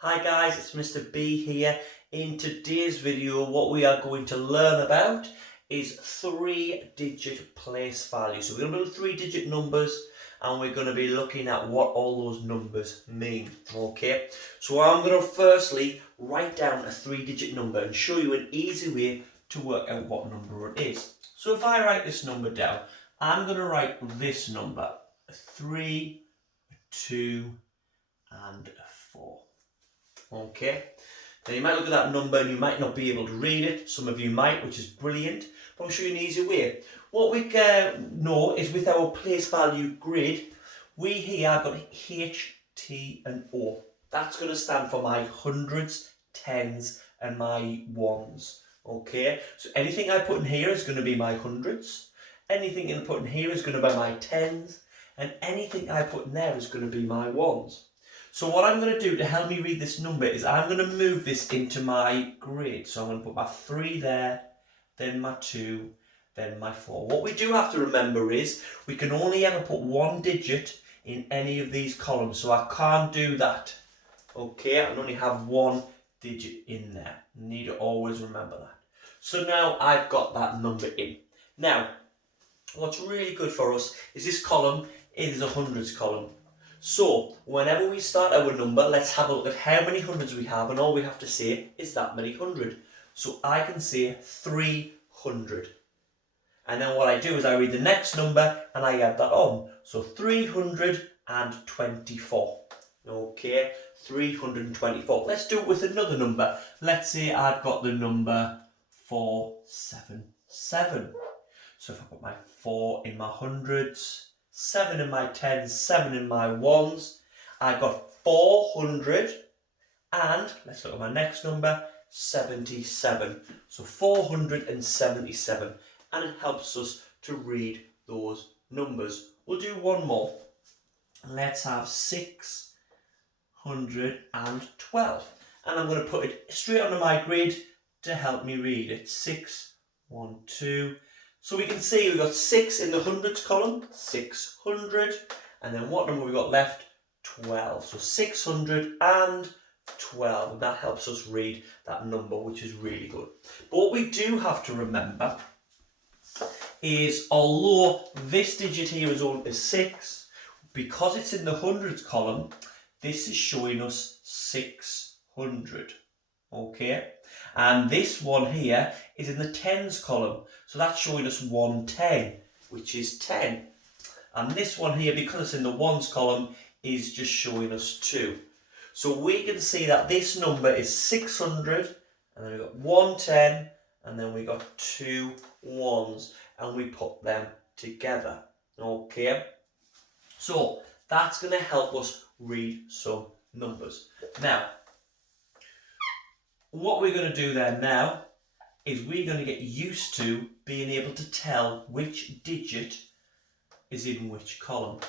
Hi guys, it's Mr. B here. In today's video, what we are going to learn about is 3-digit place values. So we're going to do 3-digit numbers and we're going to be looking at what all those numbers mean. Okay, so I'm going to firstly write down a 3-digit number and show you an easy way to work out what number it is. So if I write this number down, I'm going to write this number, 3, 2 and 4. Okay, now you might look at that number and you might not be able to read it. Some of you might, which is brilliant, but I'll show you an easy way. What we know is with our place value grid, we here have got H, T and O. That's going to stand for my hundreds, tens and my ones. Okay, so anything I put in here is going to be my hundreds, anything I put in here is going to be my tens, and anything I put in there is going to be my ones. So what I'm going to do to help me read this number is I'm going to move this into my grid. So I'm going to put my 3 there, then my 2, then my 4. What we do have to remember is we can only ever put 1 digit in any of these columns. So I can't do that. Okay, I can only have 1 digit in there. You need to always remember that. So now I've got that number in. Now, what's really good for us is this column is a hundreds column. So, whenever we start our number, let's have a look at how many hundreds we have, and all we have to say is that many hundred. So I can say 300. And then what I do is I read the next number and I add that on. So 324. Okay, 324. Let's do it with another number. Let's say I've got the number 477. So if I put my 4 in my hundreds, 7 in my tens, 7 in my ones, I've got 400 and, let's look at my next number, 77. So 477, and it helps us to read those numbers. We'll do one more. Let's have 612, and I'm going to put it straight onto my grid to help me read it. 612. So we can see we've got 6 in the hundreds column, 600, and then what number we got left? 12. So 612, and that helps us read that number, which is really good. But what we do have to remember is, although this digit here is only 6, because it's in the hundreds column, this is showing us 600. Okay, and this one here is in the tens column, so that's showing us 110, which is 10. And this one here, because it's in the ones column, is just showing us 2. So we can see that this number is 600, and then we've got 110, and then we got 2 ones, and we put them together. Okay, so that's going to help us read some numbers. Now, what we're going to do there now is we're going to get used to being able to tell which digit is in which column.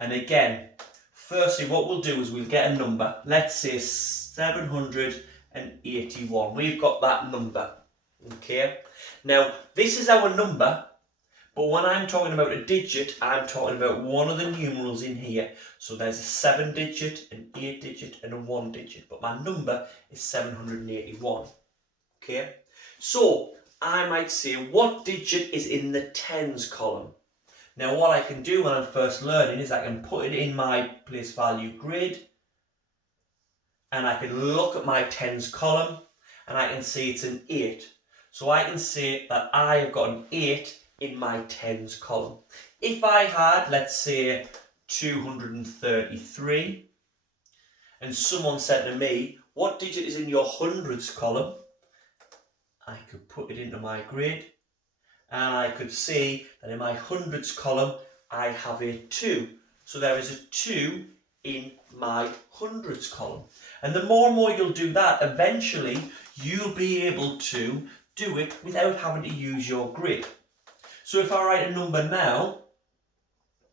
And again, firstly, what we'll do is we'll get a number. Let's say 781. We've got that number. Okay. Now, this is our number, but when I'm talking about a digit, I'm talking about one of the numerals in here. So there's a 7-digit, an 8-digit, and a 1-digit. But my number is 781. Okay? So I might say, what digit is in the tens column? Now what I can do when I'm first learning is I can put it in my place value grid, and I can look at my tens column, and I can see it's an 8. So I can say that I have got an 8 in my tens column. If I had, let's say, 233, and someone said to me, what digit is in your hundreds column? I could put it into my grid, and I could see that in my hundreds column, I have a 2. So there is a 2 in my hundreds column. And the more and more you'll do that, eventually you'll be able to do it without having to use your grid. So if I write a number now,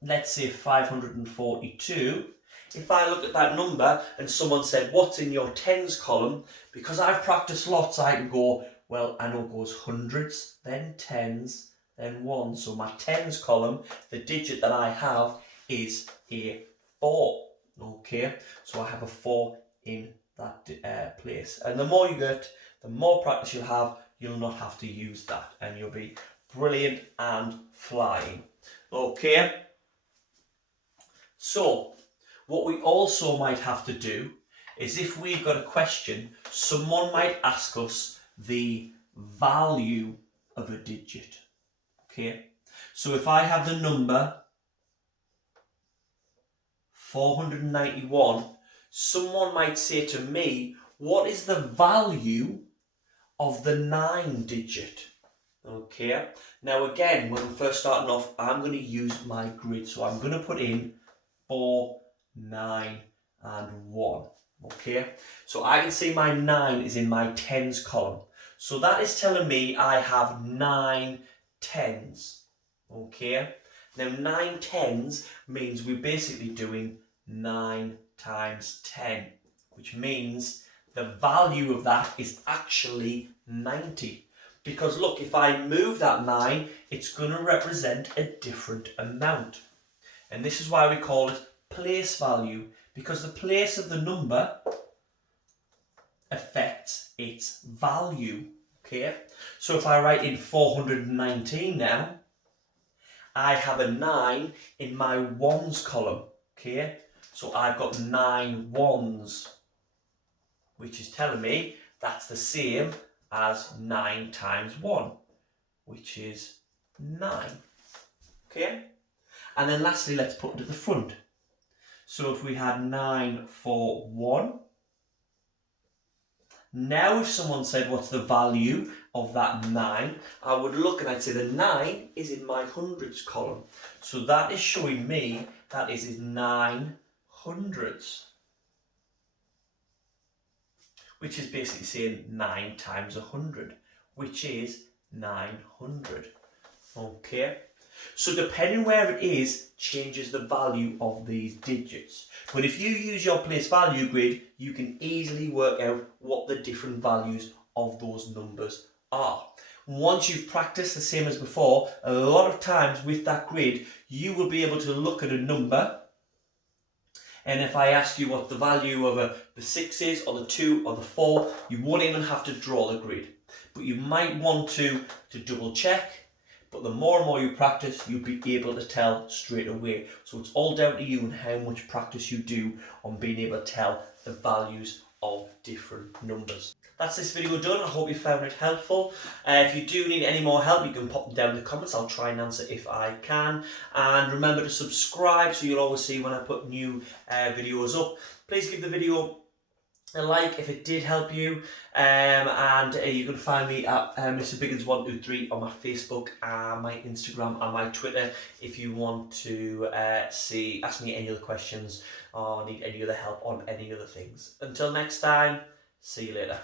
let's say 542, if I look at that number and someone said, what's in your tens column? Because I've practiced lots, I can go, well, I know it goes hundreds, then tens, then ones. So my tens column, the digit that I have is a 4. Okay, so I have a 4 in that place. And the more you get, the more practice you'll have. You'll not have to use that, and you'll be brilliant and flying. Okay. So what we also might have to do is, if we've got a question, someone might ask us the value of a digit. Okay. So if I have the number 491, someone might say to me, what is the value of the 9 digit? Okay, now again, when we're first starting off, I'm going to use my grid. So I'm going to put in 4, 9 and 1. Okay, so I can see my 9 is in my tens column. So that is telling me I have 9 tens. Okay, now 9 tens means we're basically doing 9 times 10, which means the value of that is actually 90. Because look, if I move that 9, it's going to represent a different amount. And this is why we call it place value, because the place of the number affects its value. Okay, so if I write in 419 now, I have a 9 in my ones column. Okay, so I've got 9 ones, which is telling me that's the same as 9 times 1, which is 9. Okay, and then lastly, let's put it at the front. So if we had 9, 4, 1, now if someone said what's the value of that 9, I would look and I'd say the 9 is in my hundreds column. So that is showing me that is 9 hundreds, which is basically saying 9 times 100, which is 900. Okay, so depending where it is changes the value of these digits. But if you use your place value grid, you can easily work out what the different values of those numbers are. Once you've practiced the same as before, a lot of times with that grid, you will be able to look at a number, and if I ask you what the value of the 6 is, or the 2, or the 4, you won't even have to draw the grid. But you might want to double check. But the more and more you practice, you'll be able to tell straight away. So it's all down to you and how much practice you do on being able to tell the values of different numbers. That's this video done. I hope you found it helpful. If you do need any more help, you can pop them down in the comments. I'll try and answer if I can. And remember to subscribe so you'll always see when I put new videos up. Please give the video a like if it did help you, and you can find me at Mr. Biggins123 on my Facebook, my Instagram and my Twitter if you want to ask me any other questions or need any other help on any other things. Until next time, see you later.